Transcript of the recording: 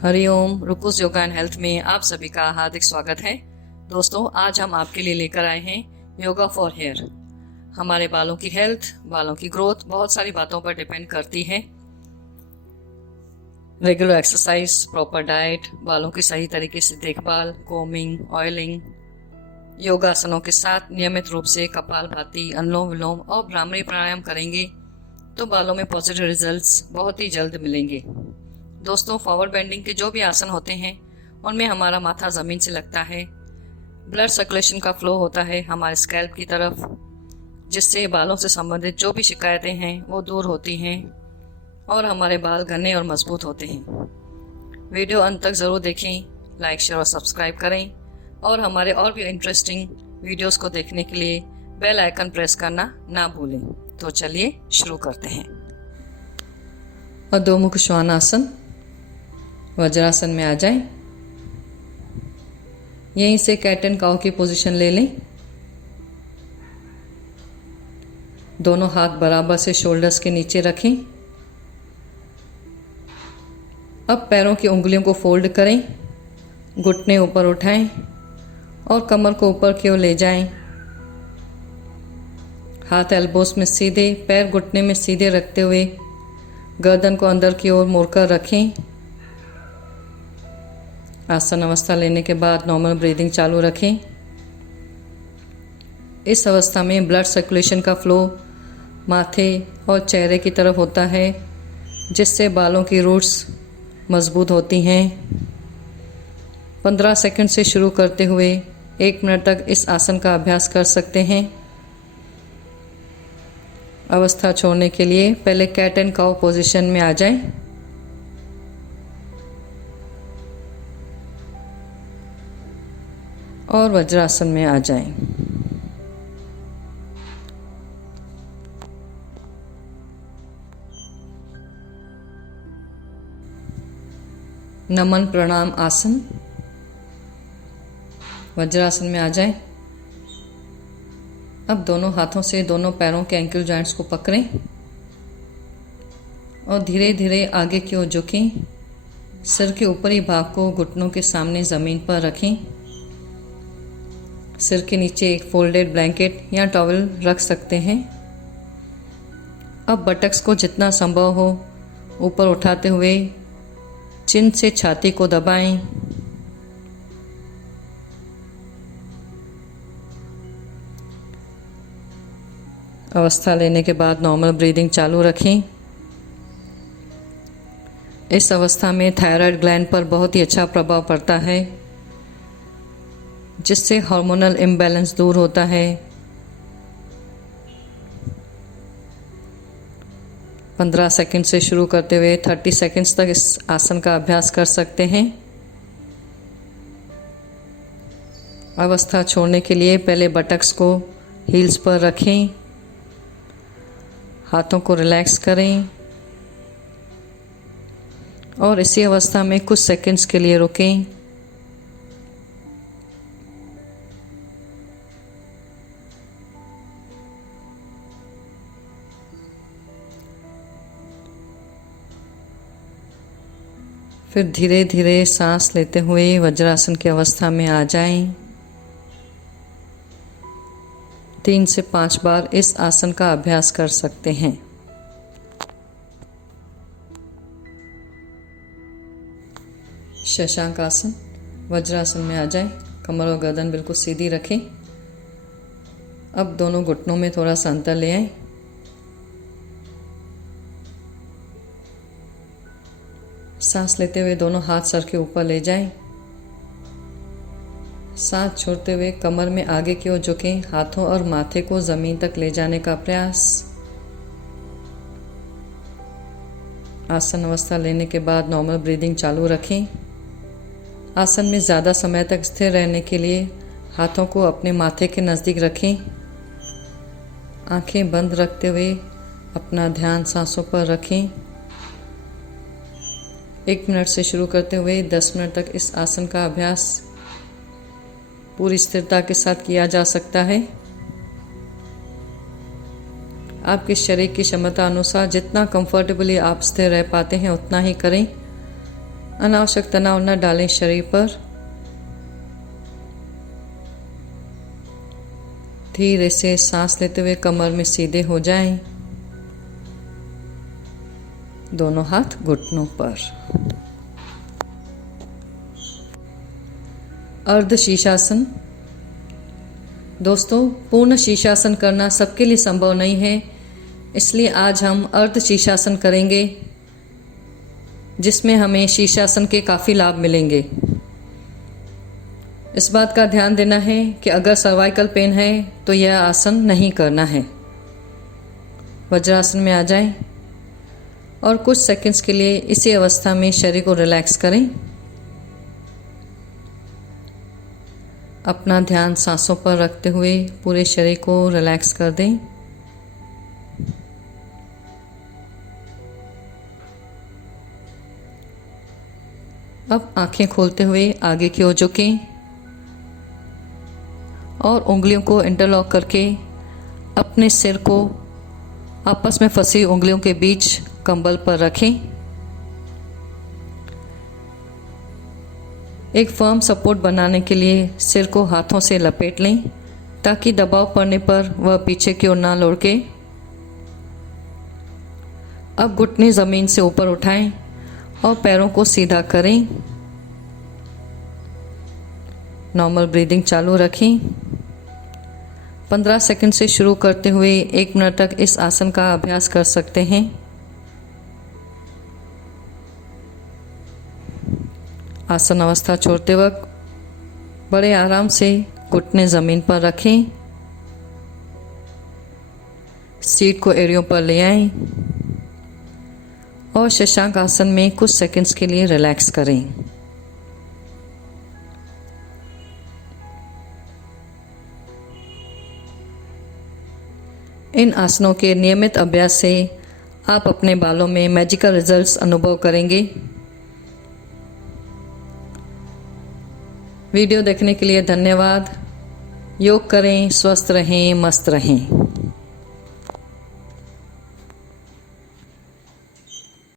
Hariom. रुकुस yoga and health में आप सभी का हार्दिक स्वागत है। दोस्तों, आज हम आपके लिए लेकर आए हैं योगा फॉर हेयर। हमारे बालों की हेल्थ, बालों की ग्रोथ बहुत सारी बातों पर डिपेंड करती है। रेगुलर एक्सरसाइज, प्रॉपर डाइट, बालों की सही तरीके से देखभाल, कोमिंग, ऑयलिंग, योगासनों के साथ नियमित रूप से कपालभाति, अनुलोम विलोम और भ्रामरी प्राणायाम करेंगे तो बालों में पॉजिटिव रिजल्ट्स बहुत ही जल्द मिलेंगे। दोस्तों, फॉरवर्ड बेंडिंग के जो भी आसन होते हैं उनमें हमारा माथा ज़मीन से लगता है, ब्लड सर्कुलेशन का फ्लो होता है हमारे स्कैल्प की तरफ, जिससे बालों से संबंधित जो भी शिकायतें हैं वो दूर होती हैं और हमारे बाल घने और मजबूत होते हैं। वीडियो अंत तक ज़रूर देखें, लाइक शेयर और सब्सक्राइब करें और हमारे और भी इंटरेस्टिंग वीडियोस को देखने के लिए बेल आइकन प्रेस करना ना भूलें। तो चलिए शुरू करते हैं। अधोमुख श्वानासन, वज्रासन में आ जाएं। यहीं से कैट एंड काउ की पोजीशन ले लें। दोनों हाथ बराबर से शोल्डर्स के नीचे रखें। अब पैरों की उंगलियों को फोल्ड करें, घुटने ऊपर उठाएं और कमर को ऊपर की ओर ले जाएं। हाथ एल्बोस में सीधे, पैर घुटने में सीधे रखते हुए गर्दन को अंदर की ओर मोड़कर रखें। आसन अवस्था लेने के बाद नॉर्मल ब्रीदिंग चालू रखें। इस अवस्था में ब्लड सर्कुलेशन का फ्लो माथे और चेहरे की तरफ होता है, जिससे बालों की रूट्स मजबूत होती हैं। 15 सेकंड से शुरू करते हुए 1 मिनट तक इस आसन का अभ्यास कर सकते हैं। अवस्था छोड़ने के लिए पहले कैट एंड काउ पोजीशन में आ जाएं। और वज्रासन में आ जाएं। नमन प्रणाम आसन, वज्रासन में आ जाएं। अब दोनों हाथों से दोनों पैरों के एंकल जॉइंट्स को पकड़ें और धीरे धीरे आगे की ओर झुकें। सिर के ऊपरी भाग को घुटनों के सामने ज़मीन पर रखें। सिर के नीचे एक फोल्डेड ब्लैंकेट या टॉवल रख सकते हैं। अब बटक्स को जितना संभव हो ऊपर उठाते हुए चिन से छाती को दबाएं। अवस्था लेने के बाद नॉर्मल ब्रीदिंग चालू रखें। इस अवस्था में थायराइड ग्लैंड पर बहुत ही अच्छा प्रभाव पड़ता है, जिससे हार्मोनल इम्बैलेंस दूर होता है। 15 सेकंड से शुरू करते हुए 30 सेकंड्स तक इस आसन का अभ्यास कर सकते हैं। अवस्था छोड़ने के लिए पहले बटक्स को हील्स पर रखें, हाथों को रिलैक्स करें और इसी अवस्था में कुछ सेकंड्स के लिए रुकें। फिर धीरे धीरे सांस लेते हुए वज्रासन की अवस्था में आ जाएं। 3 से 5 बार इस आसन का अभ्यास कर सकते हैं। शशांक आसन, वज्रासन में आ जाएं। कमर और गर्दन बिल्कुल सीधी रखें। अब दोनों घुटनों में थोड़ा सा अंतर ले आएं। सांस लेते हुए दोनों हाथ सर के ऊपर ले जाएं। सांस छोड़ते हुए कमर में आगे की ओर झुकें, हाथों और माथे को जमीन तक ले जाने का प्रयास। आसन अवस्था लेने के बाद नॉर्मल ब्रीदिंग चालू रखें। आसन में ज़्यादा समय तक स्थिर रहने के लिए हाथों को अपने माथे के नज़दीक रखें। आंखें बंद रखते हुए अपना ध्यान सांसों पर रखें। 1 मिनट से शुरू करते हुए 10 मिनट तक इस आसन का अभ्यास पूरी स्थिरता के साथ किया जा सकता है। आपके शरीर की क्षमता अनुसार जितना कंफर्टेबली आप स्थिर रह पाते हैं उतना ही करें। अनावश्यक तनाव न डालें शरीर पर। धीरे से सांस लेते हुए कमर में सीधे हो जाएं। दोनों हाथ घुटनों पर। अर्ध शीर्षासन। दोस्तों, पूर्ण शीर्षासन करना सबके लिए संभव नहीं है, इसलिए आज हम अर्ध शीर्षासन करेंगे, जिसमें हमें शीर्षासन के काफ़ी लाभ मिलेंगे। इस बात का ध्यान देना है कि अगर सर्वाइकल पेन है तो यह आसन नहीं करना है। वज्रासन में आ जाएं और कुछ सेकंड्स के लिए इसी अवस्था में शरीर को रिलैक्स करें। अपना ध्यान सांसों पर रखते हुए पूरे शरीर को रिलैक्स कर दें। अब आंखें खोलते हुए आगे की ओर झुकें और उंगलियों को इंटरलॉक करके अपने सिर को आपस में फंसी उंगलियों के बीच कंबल पर रखें। एक फर्म सपोर्ट बनाने के लिए सिर को हाथों से लपेट लें ताकि दबाव पड़ने पर वह पीछे की ओर ना लुढ़के। अब घुटने ज़मीन से ऊपर उठाएं और पैरों को सीधा करें। नॉर्मल ब्रीदिंग चालू रखें। 15 सेकंड से शुरू करते हुए 1 मिनट तक इस आसन का अभ्यास कर सकते हैं। आसन अवस्था छोड़ते वक्त बड़े आराम से घुटने ज़मीन पर रखें। सीट को एड़ियों पर ले आएं और शशांक आसन में कुछ सेकंड्स के लिए रिलैक्स करें। इन आसनों के नियमित अभ्यास से आप अपने बालों में मैजिकल रिजल्ट्स अनुभव करेंगे। वीडियो देखने के लिए धन्यवाद। योग करें, स्वस्थ रहें, मस्त रहें।